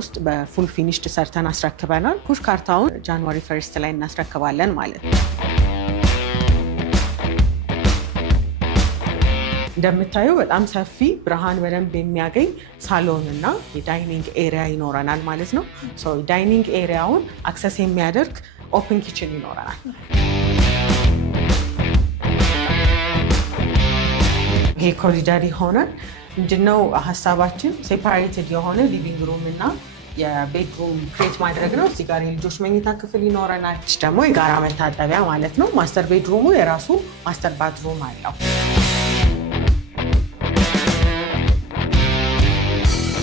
ውስጥ በፉል ፊኒሽድ ሰርተን አስረክበናል። ፑሽ ካርታውን ጃንዋሪ 1 ላይ እናስረክባለን ማለት ነው። እንደምታዩ በጣም ሰፊ ብርሃን በደንብ የሚያገኝ ሳሎን እና የዳይኒንግ ኤሪያ ይኖረናል ማለት ነው። ዳይኒንግ ኤሪያውን አክሰስ የሚያደርግ ኦፕን ኪችን ይኖረናል። ይሄ ኮሪደር ይሆናል። ምንድነው ሀሳባችን? ሴፓሬትድ የሆነ ሊቪንግ ሩም እና የቤድሩም ክሬት ማድረግ ነው። እዚህ ጋር የልጆች መኝታ ክፍል ይኖረናል። ደግሞ የጋራ መታጠቢያ ማለት ነው። ማስተር ቤድሩሙ የራሱ ማስተር ባትሩም አለው።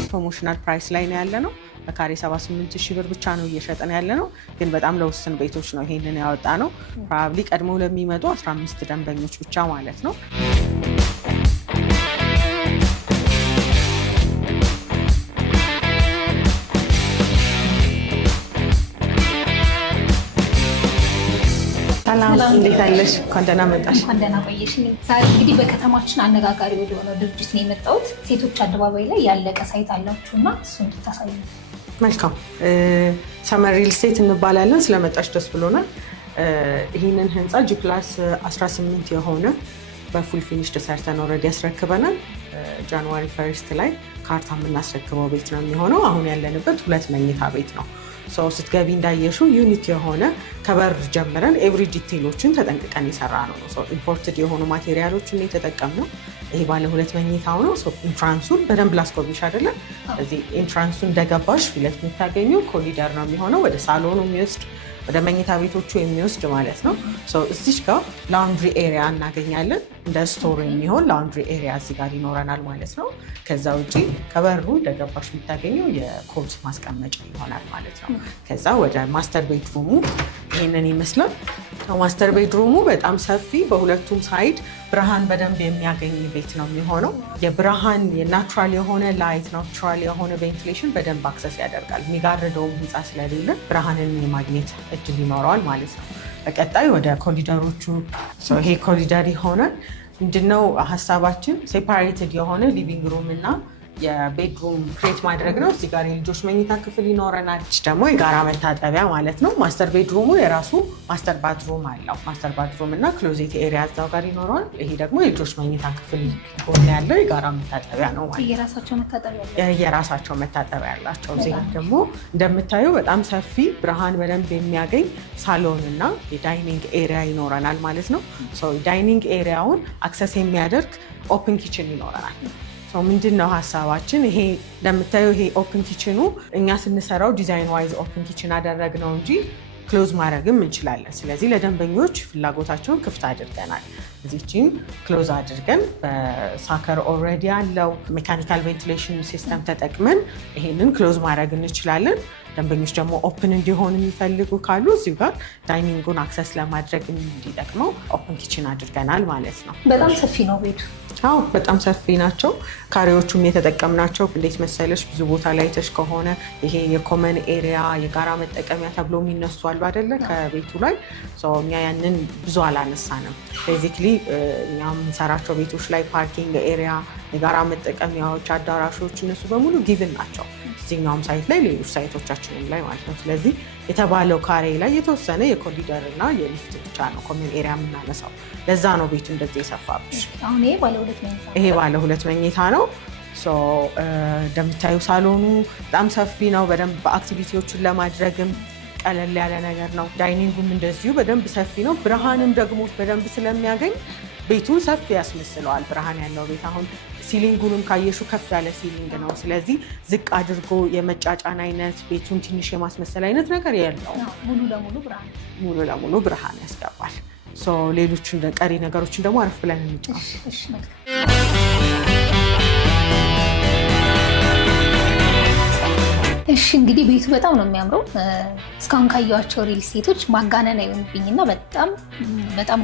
ፕሮሞሽናል ፕራይስ ላይ ነው ያለ ነው። በካሬ 78,000 ብር ብቻ ነው እየሸጠን ያለ ነው። ግን በጣም ለውስን ቤቶች ነው ይሄንን ያወጣ ነው። ፕሮባብሊ ቀድመው ለሚመጡ 15 ደንበኞች ብቻ ማለት ነው። ሰላም፣ እንዴት አለሽ? እንኳን ደህና መጣሽ። እንኳን ደህና ቆየሽ። ዛሬ እንግዲህ በከተማችን አነጋጋሪ ወደሆነው ድርጅት ነው የመጣሁት። ሴቶች አደባባይ ላይ ያለቀ ሳይት አላችሁ እና እሱን እንድታሳዩ። መልካም። ሰመር ሪል ስቴት እንባላለን። ስለመጣሽ ደስ ብሎናል። ይህንን ህንፃ G+18 የሆነ በፉል ፊኒሽድ ሰርተን ኦልሬዲ ያስረክበናል። ጃንዋሪ 1 ላይ ካርታ የምናስረክበው ቤት ነው የሚሆነው። አሁን ያለንበት 2 መኝታ ቤት ነው። ስትገቢ እንዳየሹ ዩኒክ የሆነ ከበር ጀምረን ኤቭሪ ዲቴይሎችን ተጠንቅቀን የሰራ ነው። ኢምፖርትድ የሆኑ ማቴሪያሎችን የተጠቀምነው። ይሄ ባለ 2 መኝታው ነው። ኢንትራንሱን በደንብ ላስጎብኝሽ አይደለም። እዚህ ኢንትራንሱ እንደገባሽ ፊት ለፊት የምታገኘው ኮሪደር ነው የሚሆነው፣ ወደ ሳሎኑ የሚወስድ ወደ መኝታ ቤቶቹ የሚወስድ ማለት ነው። እዚች ጋር ላውንድሪ ኤሪያ እናገኛለን። እንደ ስቶር የሚሆን ላውንድሪ ኤሪያ እዚህ ጋር ይኖረናል ማለት ነው። ከዛ ውጭ ከበሩ እንደገባሽ የምታገኘው የኮት ማስቀመጫ ይሆናል ማለት ነው። ከዛ ወደ ማስተር ቤድሩሙ ይህንን ይመስላል። ማስተር ቤድሩሙ በጣም ሰፊ፣ በሁለቱም ሳይድ ብርሃን በደንብ የሚያገኝ ቤት ነው የሚሆነው። የብርሃን የናቹራል የሆነ ላይት፣ ናቹራል የሆነ ቬንቲሌሽን በደንብ አክሰስ ያደርጋል። የሚጋርደውም ህንፃ ስለሌለ ብርሃንን የማግኘት እድል ይኖረዋል ማለት ነው። በቀጣይ ወደ ኮሪደሮቹ፣ ይሄ ኮሪደር ይሆናል። ምንድነው ሀሳባችን? ሴፓሬትድ የሆነ ሊቪንግ ሩም እና የቤድሩም ክሬት ማድረግ ነው። እዚህ ጋር የልጆች መኝታ ክፍል ይኖረናል። ደግሞ የጋራ መታጠቢያ ማለት ነው። ማስተር ቤድሩሙ የራሱ ማስተር ባትሩም አለው። ማስተር ባትሩም እና ክሎዜት ኤሪያ እዛው ጋር ይኖረዋል። ይሄ ደግሞ የልጆች መኝታ ክፍል ጎን ያለው የጋራ መታጠቢያ ነው ማለት ነው። የራሳቸው መታጠቢያ ያላቸው። እዚህ ደግሞ እንደምታየው በጣም ሰፊ ብርሃን በደንብ የሚያገኝ ሳሎን እና የዳይኒንግ ኤሪያ ይኖረናል ማለት ነው። ዳይኒንግ ኤሪያውን አክሰስ የሚያደርግ ኦፕን ኪችን ይኖረናል። ምንድን ነው ሀሳባችን? ይሄ እንደምታየው ይሄ ኦፕን ኪችኑ እኛ ስንሰራው ዲዛይን ዋይዝ ኦፕን ኪችን አደረግ ነው እንጂ ክሎዝ ማድረግም እንችላለን። ስለዚህ ለደንበኞች ፍላጎታቸውን ክፍት አድርገናል። እዚህችን ክሎዝ አድርገን በሳከር ኦልሬዲ ያለው ሜካኒካል ቬንቲሌሽን ሲስተም ተጠቅመን ይሄንን ክሎዝ ማድረግ እንችላለን። ደንበኞች ደግሞ ኦፕን እንዲሆን የሚፈልጉ ካሉ እዚሁ ጋር ዳይኒንጉን አክሰስ ለማድረግ እንዲጠቅመው ኦፕን ኪችን አድርገናል ማለት ነው። በጣም ሰፊ ነው ቤቱ። አዎ በጣም ሰፊ ናቸው። ካሬዎቹም የተጠቀምናቸው እንዴት መሰለሽ፣ ብዙ ቦታ ላይ ተሽ ከሆነ ይሄ የኮመን ኤሪያ የጋራ መጠቀሚያ ተብሎ የሚነሱ አሉ አይደለ? ከቤቱ ላይ እኛ ያንን ብዙ አላነሳንም። ቤዚክሊ እኛ የምንሰራቸው ቤቶች ላይ ፓርኪንግ ኤሪያ፣ የጋራ መጠቀሚያዎች፣ አዳራሾች እነሱ በሙሉ ጊቭን ናቸው። እዚህኛውም ሳይት ላይ ሌሎች ሳይቶቻችንም ላይ ማለት ነው። ስለዚህ የተባለው ካሬ ላይ የተወሰነ የኮሪደር እና የሊፍት ብቻ ነው ኮመን ኤሪያ የምናነሳው። ለዛ ነው ቤቱ እንደዚህ የሰፋብሽ። አሁን ይሄ ባለ 2 መኝታ ነው። እንደምታዩ ሳሎኑ በጣም ሰፊ ነው። በደንብ አክቲቪቲዎችን ለማድረግም ቀለል ያለ ነገር ነው። ዳይኒንጉም እንደዚሁ በደንብ ሰፊ ነው። ብርሃንም ደግሞ በደንብ ስለሚያገኝ ቤቱን ሰፊ ያስመስለዋል። ብርሃን ያለው ቤት አሁን ሲሊንጉንም ካየሹ ከፍ ያለ ሲሊንግ ነው። ስለዚህ ዝቅ አድርጎ የመጫጫን አይነት ቤቱን ትንሽ የማስመሰል አይነት ነገር የለውም። ሙሉ ለሙሉ ብርሃን ያስገባል። ሌሎች ቀሪ ነገሮችን ደግሞ አረፍ ብለን እንጫወት። እሺ እንግዲህ ቤቱ በጣም ነው የሚያምረው። እስካሁን ካየኋቸው ሪል ስቴቶች ማጋነን አይሆንብኝና በጣም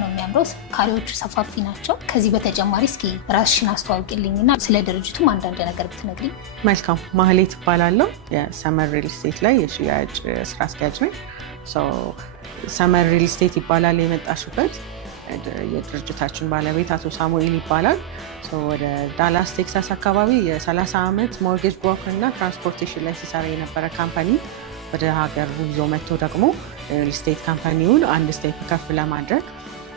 ነው የሚያምረው። ካሬዎቹ ሰፋፊ ናቸው። ከዚህ በተጨማሪ እስኪ ራስሽን አስተዋውቂልኝና ስለ ድርጅቱም አንዳንድ ነገር ብትነግሪኝ። መልካም። ማህሌት እባላለሁ። የሰመር ሪል ስቴት ላይ የሽያጭ ስራ አስኪያጅ ነኝ። ሰመር ሪል ስቴት ይባላል የመጣሽበት። የድርጅታችን ባለቤት አቶ ሳሙኤል ይባላል። ወደ ዳላስ ቴክሳስ አካባቢ የ30 ዓመት ሞርጌጅ ብሮከር እና ትራንስፖርቴሽን ላይ ሲሰራ የነበረ ካምፓኒ ወደ ሀገር ይዞ መጥቶ ደግሞ ሪል ስቴት ካምፓኒውን አንድ ስቴፕ ከፍ ለማድረግ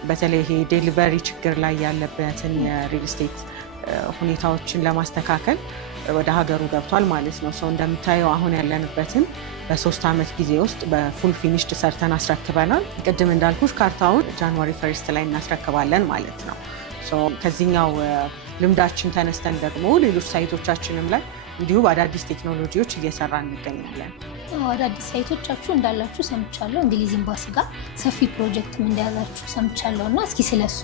በተለይ ይሄ ዴሊቨሪ ችግር ላይ ያለበትን የሪል ስቴት ሁኔታዎችን ለማስተካከል ወደ ሀገሩ ገብቷል ማለት ነው። እንደምታየው አሁን ያለንበትን በ3 ዓመት ጊዜ ውስጥ በፉል ፊኒሽድ ሰርተን አስረክበናል። ቅድም እንዳልኩሽ ካርታውን ጃንዋሪ 1 ላይ እናስረክባለን ማለት ነው። ከዚህኛው ልምዳችን ተነስተን ደግሞ ሌሎች ሳይቶቻችንም ላይ እንዲሁ በአዳዲስ ቴክኖሎጂዎች እየሰራ እንገኛለን። አዳዲስ ሳይቶቻችሁ እንዳላችሁ ሰምቻለሁ። እንግሊዝ ኤምባሲ ጋር ሰፊ ፕሮጀክትም እንደያዛችሁ ሰምቻለሁ እና እስኪ ስለሱ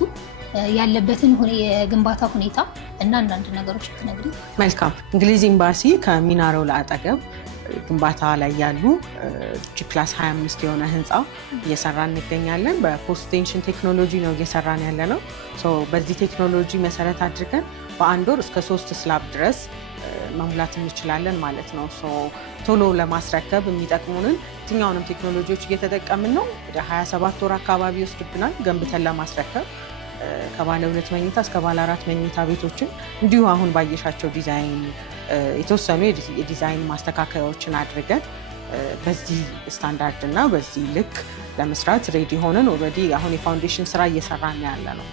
ያለበትን የግንባታ ሁኔታ እና አንዳንድ ነገሮች ብትነግሪኝ። መልካም። እንግሊዝ ኤምባሲ ከሚናሮል አጠገብ ግንባታ ላይ ያሉ G+25 የሆነ ህንፃ እየሰራ እንገኛለን። በፖስት ቴንሽን ቴክኖሎጂ ነው እየሰራን ያለ ነው። በዚህ ቴክኖሎጂ መሰረት አድርገን በአንድ ወር እስከ 3 ስላብ ድረስ መሙላት እንችላለን ማለት ነው። ቶሎ ለማስረከብ የሚጠቅሙንን የትኛውንም ቴክኖሎጂዎች እየተጠቀምን ነው። ወደ 27 ወር አካባቢ ይወስድብናል ገንብተን ለማስረከብ ከባለ 2 መኝታ እስከ ባለ 4 መኝታ ቤቶችን እንዲሁ አሁን ባየሻቸው ዲዛይን የተወሰኑ የዲዛይን ማስተካከያዎችን አድርገን በዚህ ስታንዳርድ እና በዚህ ልክ ለመስራት ሬዲ ሆነን ኦልሬዲ አሁን የፋውንዴሽን ስራ እየሰራን ያለ ነው።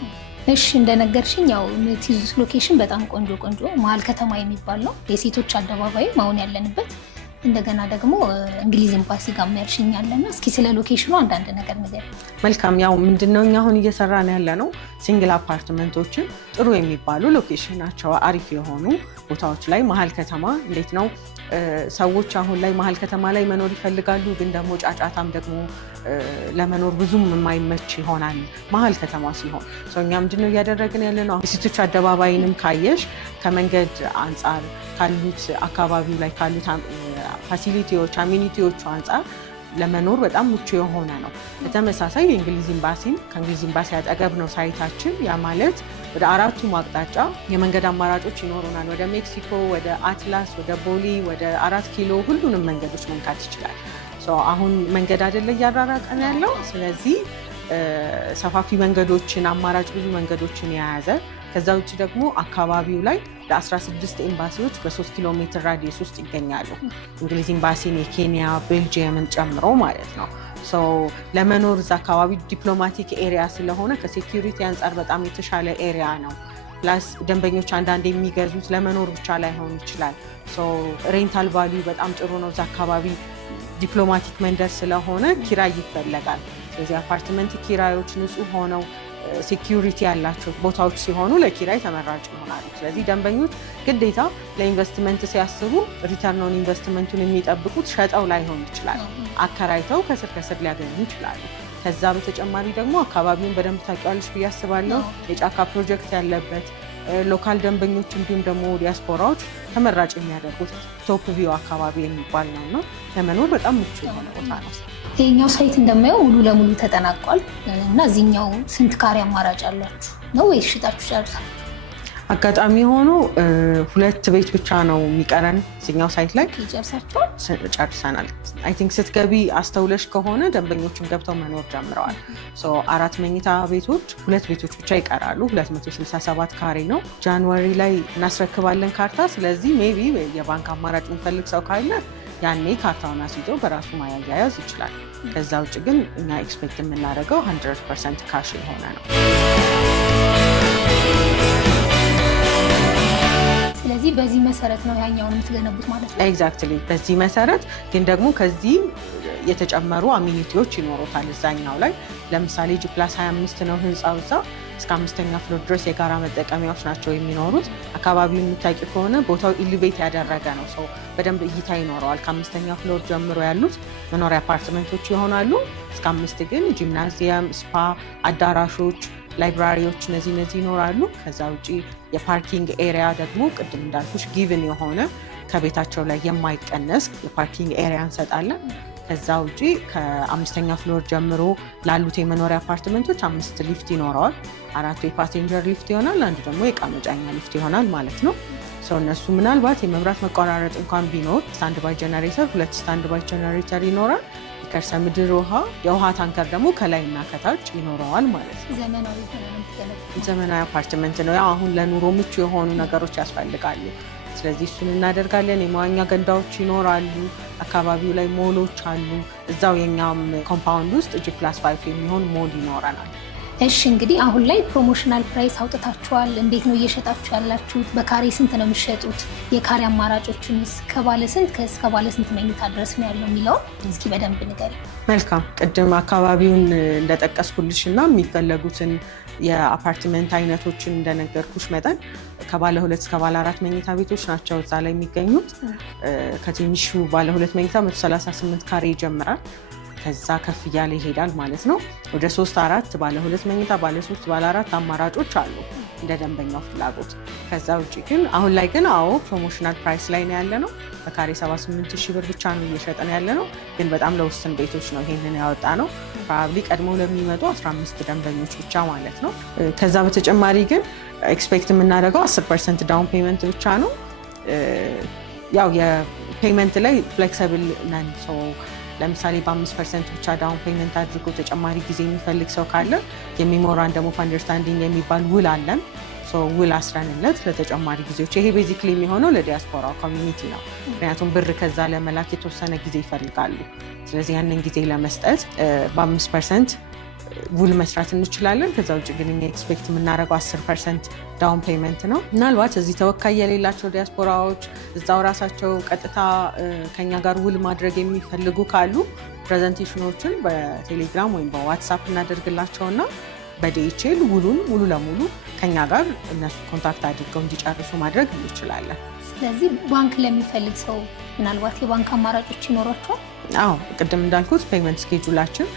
እሺ፣ እንደነገርሽኝ ያው የምትይዙት ሎኬሽን በጣም ቆንጆ መሀል ከተማ የሚባል ነው። የሴቶች አደባባይ አሁን ያለንበት፣ እንደገና ደግሞ እንግሊዝ ኤምባሲ ጋር የሚያርሽኝ ያለና እስኪ ስለ ሎኬሽኑ አንዳንድ ነገር ነገር። መልካም። ያው ምንድነው እኛ አሁን እየሰራን ያለ ነው ሲንግል አፓርትመንቶችን ጥሩ የሚባሉ ሎኬሽን ናቸው፣ አሪፍ የሆኑ ቦታዎች ላይ መሀል ከተማ። እንዴት ነው ሰዎች አሁን ላይ መሀል ከተማ ላይ መኖር ይፈልጋሉ፣ ግን ደግሞ ጫጫታም ደግሞ ለመኖር ብዙም የማይመች ይሆናል መሀል ከተማ ሲሆን። እኛ ምንድነው እያደረግን ያለ ነው የሴቶች አደባባይንም ካየሽ ከመንገድ አንጻር ካሉት አካባቢው ላይ ካሉት ፋሲሊቲዎች አሚኒቲዎቹ አንጻር ለመኖር በጣም ምቹ የሆነ ነው። በተመሳሳይ የእንግሊዝ ኤምባሲም ከእንግሊዝ ኤምባሲ አጠገብ ነው ሳይታችን። ያ ማለት ወደ 4ቱም አቅጣጫ የመንገድ አማራጮች ይኖሩናል። ወደ ሜክሲኮ፣ ወደ አትላስ፣ ወደ ቦሌ፣ ወደ 4 ኪሎ ሁሉንም መንገዶች መንካት ይችላል። አሁን መንገድ አይደለ እያራራቀን ያለው። ስለዚህ ሰፋፊ መንገዶችን አማራጭ ብዙ መንገዶችን የያዘ ከዛ ውጭ ደግሞ አካባቢው ላይ ለ16 ኤምባሲዎች በ3 ኪሎ ሜትር ራዲየስ ውስጥ ይገኛሉ። እንግሊዝ ኤምባሲን፣ የኬንያ፣ ቤልጅየምን ጨምሮ ማለት ነው። ለመኖር እዛ አካባቢ ዲፕሎማቲክ ኤሪያ ስለሆነ ከሴኪሪቲ አንጻር በጣም የተሻለ ኤሪያ ነው። ፕላስ ደንበኞች አንዳንድ የሚገዙት ለመኖር ብቻ ላይሆን ይችላል። ሬንታል ቫሊዩ በጣም ጥሩ ነው። እዛ አካባቢ ዲፕሎማቲክ መንደር ስለሆነ ኪራይ ይፈለጋል። ስለዚህ አፓርትመንት ኪራዮች ንጹህ ሆነው ሴኪሪቲ ያላቸው ቦታዎች ሲሆኑ ለኪራይ ተመራጭ ይሆናሉ። ስለዚህ ደንበኞች ግዴታ ለኢንቨስትመንት ሲያስቡ ሪተርን ኦን ኢንቨስትመንቱን የሚጠብቁት ሸጠው ላይሆን ይችላል፣ አከራይተው ከስር ከስር ሊያገኙ ይችላሉ። ከዛ በተጨማሪ ደግሞ አካባቢውን በደንብ ታውቂዋለሽ ብዬ አስባለሁ። የጫካ ፕሮጀክት ያለበት ሎካል ደንበኞች እንዲሁም ደግሞ ዲያስፖራዎች ተመራጭ የሚያደርጉት ቶፕ ቪው አካባቢ የሚባል ነው እና ለመኖር በጣም ምቹ የሆነ ቦታ ነው። ይሄኛው ሳይት እንደማየው ሙሉ ለሙሉ ተጠናቋል እና እዚህኛው ስንት ካሬ አማራጭ አላችሁ ነው ወይስ ሽጣችሁ ጨርሳችሁ? አጋጣሚ ሆኖ 2 ቤት ብቻ ነው የሚቀረን እዚህኛው ሳይት ላይ። ጨርሰናል። አይ ቲንክ ስትገቢ አስተውለሽ ከሆነ ደንበኞችም ገብተው መኖር ጀምረዋል። 4 መኝታ ቤቶች 2 ቤቶች ብቻ ይቀራሉ። 267 ካሬ ነው። ጃንዋሪ ላይ እናስረክባለን ካርታ። ስለዚህ ሜቢ የባንክ አማራጭ የሚፈልግ ሰው ካለ ያኔ ካርታውን አስይዞ በራሱ ማያያዝ ይችላል። ከዛ ውጭ ግን እኛ ኤክስፔክት የምናደርገው 100% ካሽ የሆነ ነው። ስለዚህ በዚህ መሰረት ነው ያኛውን የምትገነቡት ማለት ነው? ኤግዛክትሊ። በዚህ መሰረት ግን ደግሞ ከዚህ የተጨመሩ አሚኒቲዎች ይኖሩታል። እዛኛው ላይ ለምሳሌ G+25 ነው ህንፃው። እዛ እስከ 5ኛ ፍሎር ድረስ የጋራ መጠቀሚያዎች ናቸው የሚኖሩት። አካባቢውን የምታውቂ ከሆነ ቦታው ኢሊቬት ያደረገ ነው። ሰው በደንብ እይታ ይኖረዋል። ከ5ኛ ፍሎር ጀምሮ ያሉት መኖሪያ አፓርትመንቶች ይሆናሉ። እስከ 5 ግን ጂምናዚየም፣ ስፓ፣ አዳራሾች፣ ላይብራሪዎች እነዚህ ይኖራሉ። ከዛ ውጭ የፓርኪንግ ኤሪያ ደግሞ ቅድም እንዳልኩሽ ጊቭን የሆነ ከቤታቸው ላይ የማይቀነስ የፓርኪንግ ኤሪያ እንሰጣለን። ከዛ ውጪ ከ5ኛ ፍሎር ጀምሮ ላሉት የመኖሪያ አፓርትመንቶች 5 ሊፍት ይኖረዋል። 4 የፓሴንጀር ሊፍት ይሆናል፣ አንድ ደግሞ የእቃ መጫኛ ሊፍት ይሆናል ማለት ነው። እነሱ ምናልባት የመብራት መቆራረጥ እንኳን ቢኖር ስታንድ ባይ ጀነሬተር 2 ስታንድ ባይ ጀነሬተር ይኖራል። ከርሰ ምድር ውሃ፣ የውሃ ታንከር ደግሞ ከላይና ከታች ይኖረዋል ማለት ነው። ዘመናዊ አፓርትመንት ነው። ያው አሁን ለኑሮ ምቹ የሆኑ ነገሮች ያስፈልጋሉ። ስለዚህ እሱን እናደርጋለን። የመዋኛ ገንዳዎች ይኖራሉ። አካባቢው ላይ ሞሎች አሉ። እዛው የኛም ኮምፓውንድ ውስጥ G+5 የሚሆን ሞል ይኖረናል። እሺ እንግዲህ አሁን ላይ ፕሮሞሽናል ፕራይስ አውጥታችኋል። እንዴት ነው እየሸጣችሁ ያላችሁት? በካሬ ስንት ነው የምትሸጡት? የካሬ አማራጮችንስ ከባለ ስንት እስከ ባለ ስንት መኝታ ድረስ ነው ያለው የሚለውን እስኪ በደንብ ንገሪ። መልካም። ቅድም አካባቢውን እንደጠቀስኩልሽ እና የሚፈለጉትን የአፓርትመንት አይነቶችን እንደነገርኩሽ መጠን ከባለ 2 እስከ ባለ 4 መኝታ ቤቶች ናቸው እዛ ላይ የሚገኙት። ከትንሹ ባለ 2 መኝታ 138 ካሬ ይጀምራል። ከዛ ከፍ እያለ ይሄዳል ማለት ነው። ወደ 3-4 ባለ 2 መኝታ፣ ባለ 3፣ ባለ 4 አማራጮች አሉ እንደ ደንበኛው ፍላጎት። ከዛ ውጭ ግን አሁን ላይ ግን ፕሮሞሽናል ፕራይስ ላይ ነው ያለ ነው። በካሬ 78,000 ብር ብቻ ነው እየሸጠን ያለ ነው። ግን በጣም ለውስን ቤቶች ነው ይሄንን ያወጣ ነው። ፕሮባብሊ ቀድሞ ለሚመጡ 15 ደንበኞች ብቻ ማለት ነው። ከዛ በተጨማሪ ግን ኤክስፔክት የምናደርገው 10% ዳውን ፔመንት ብቻ ነው። ያው የፔመንት ላይ ፍሌክሲብል ነን። ለምሳሌ በ5% ብቻ ዳውን ፔመንት አድርጎ ተጨማሪ ጊዜ የሚፈልግ ሰው ካለ የሜሞራንደም ኦፍ አንደርስታንዲንግ የሚባል ውል አለን። ውል አስረንለት ለተጨማሪ ጊዜዎች። ይሄ ቤዚክሊ የሚሆነው ለዲያስፖራ ኮሚኒቲ ነው። ምክንያቱም ብር ከዛ ለመላክ የተወሰነ ጊዜ ይፈልጋሉ። ስለዚህ ያንን ጊዜ ለመስጠት በ5% ውል መስራት እንችላለን። ከዛ ውጭ ግን እኛ ኤክስፔክት የምናደርገው 10% ዳውን ፔመንት ነው። ምናልባት እዚህ ተወካይ የሌላቸው ዲያስፖራዎች እዛው ራሳቸው ቀጥታ ከኛ ጋር ውል ማድረግ የሚፈልጉ ካሉ ፕሬዘንቴሽኖችን በቴሌግራም ወይም በዋትሳፕ እናደርግላቸውና በዲኤችኤል ውሉን ሙሉ ለሙሉ ከኛ ጋር እነሱ ኮንታክት አድርገው እንዲጨርሱ ማድረግ እንችላለን። ስለዚህ ባንክ ለሚፈልግ ሰው ምናልባት የባንክ አማራጮች ይኖሯቸዋል? አዎ፣ ቅድም እንዳልኩት ፔመንት ስኬጁላችን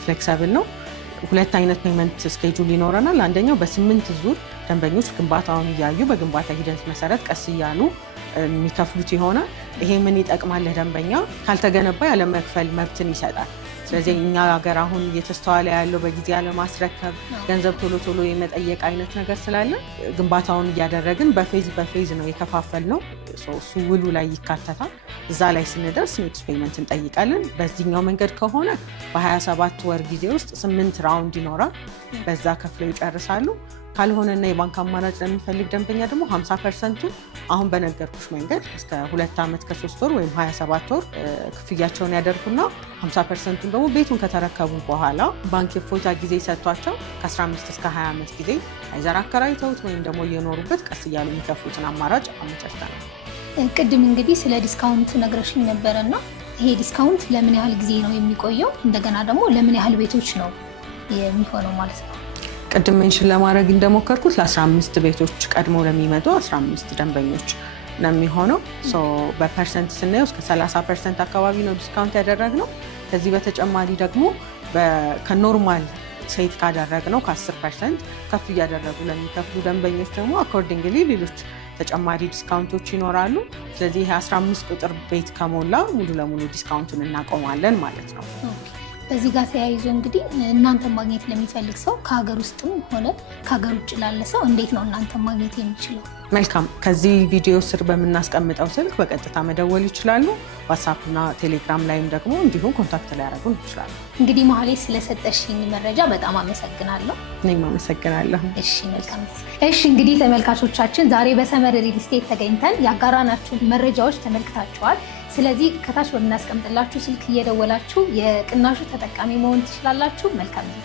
ፍሌክሲብል ነው። 2 አይነት ፔመንት ስኬጁል ይኖረናል። አንደኛው በ8 ዙር ደንበኞች ግንባታውን እያዩ በግንባታ ሂደት መሰረት ቀስ እያሉ የሚከፍሉት ይሆናል። ይሄ ምን ይጠቅማል? ለደንበኛ ካልተገነባ ያለመክፈል መብትን ይሰጣል። ስለዚህ እኛ ሀገር አሁን እየተስተዋለ ያለው በጊዜ ያለማስረከብ፣ ገንዘብ ቶሎ ቶሎ የመጠየቅ አይነት ነገር ስላለ ግንባታውን እያደረግን በፌዝ ነው የከፋፈል ነው። እሱ ውሉ ላይ ይካተታል። እዛ ላይ ስንደርስ ኔክስት ፔመንት እንጠይቃለን። በዚህኛው መንገድ ከሆነ በ27 ወር ጊዜ ውስጥ 8 ራውንድ ይኖራል። በዛ ከፍለው ይጨርሳሉ። ካልሆነና የባንክ አማራጭ ለሚፈልግ ደንበኛ ደግሞ 50%ቱ አሁን በነገርኩሽ መንገድ እስከ 2 ዓመት ከ3 ወር ወይም 27 ወር ክፍያቸውን ያደርጉና 50%ቱን ደግሞ ቤቱን ከተረከቡ በኋላ ባንክ የፎታ ጊዜ ሰጥቷቸው ከ15 እስከ 20 ዓመት ጊዜ አይዘር አከራይተውት ወይም ደግሞ እየኖሩበት ቀስ እያሉ የሚከፍሉትን አማራጭ አመቻችተናል። ቅድም እንግዲህ ስለ ዲስካውንት ነግረሽኝ ነበረና ይሄ ዲስካውንት ለምን ያህል ጊዜ ነው የሚቆየው? እንደገና ደግሞ ለምን ያህል ቤቶች ነው የሚሆነው ማለት ነው? ቅድም ሜንሽን ለማድረግ እንደሞከርኩት ለ15 ቤቶች ቀድሞ ለሚመጡ 15 ደንበኞች ነው የሚሆነው። በፐርሰንት ስናየው እስከ 30% አካባቢ ነው ዲስካውንት ያደረግነው። ከዚህ በተጨማሪ ደግሞ ከኖርማል ሴት ካደረግነው ከ10% ከፍ እያደረጉ ለሚከፍሉ ደንበኞች ደግሞ አኮርዲንግሊ ሌሎች ተጨማሪ ዲስካውንቶች ይኖራሉ። ስለዚህ ይሄ 15 ቁጥር ቤት ከሞላ ሙሉ ለሙሉ ዲስካውንቱን እናቆማለን ማለት ነው። በዚህ ጋር ተያይዞ እንግዲህ እናንተ ማግኘት ለሚፈልግ ሰው ከሀገር ውስጥም ሆነ ከሀገር ውጭ ላለ ሰው እንዴት ነው እናንተ ማግኘት የሚችለው? መልካም። ከዚህ ቪዲዮ ስር በምናስቀምጠው ስልክ በቀጥታ መደወል ይችላሉ። ዋትስአፕ እና ቴሌግራም ላይም ደግሞ እንዲሁም ኮንታክት ሊያደርጉን ይችላሉ። እንግዲህ ማህሌት ስለሰጠሽኝ መረጃ በጣም አመሰግናለሁ። እኔም አመሰግናለሁ። እሺ፣ መልካም። እሺ፣ እንግዲህ ተመልካቾቻችን ዛሬ በሰመር ሪል ስቴት ተገኝተን ያጋራናችሁ መረጃዎች ተመልክታችኋል። ስለዚህ ከታች በምናስቀምጥላችሁ ስልክ እየደወላችሁ የቅናሹ ተጠቃሚ መሆን ትችላላችሁ። መልካም ጊዜ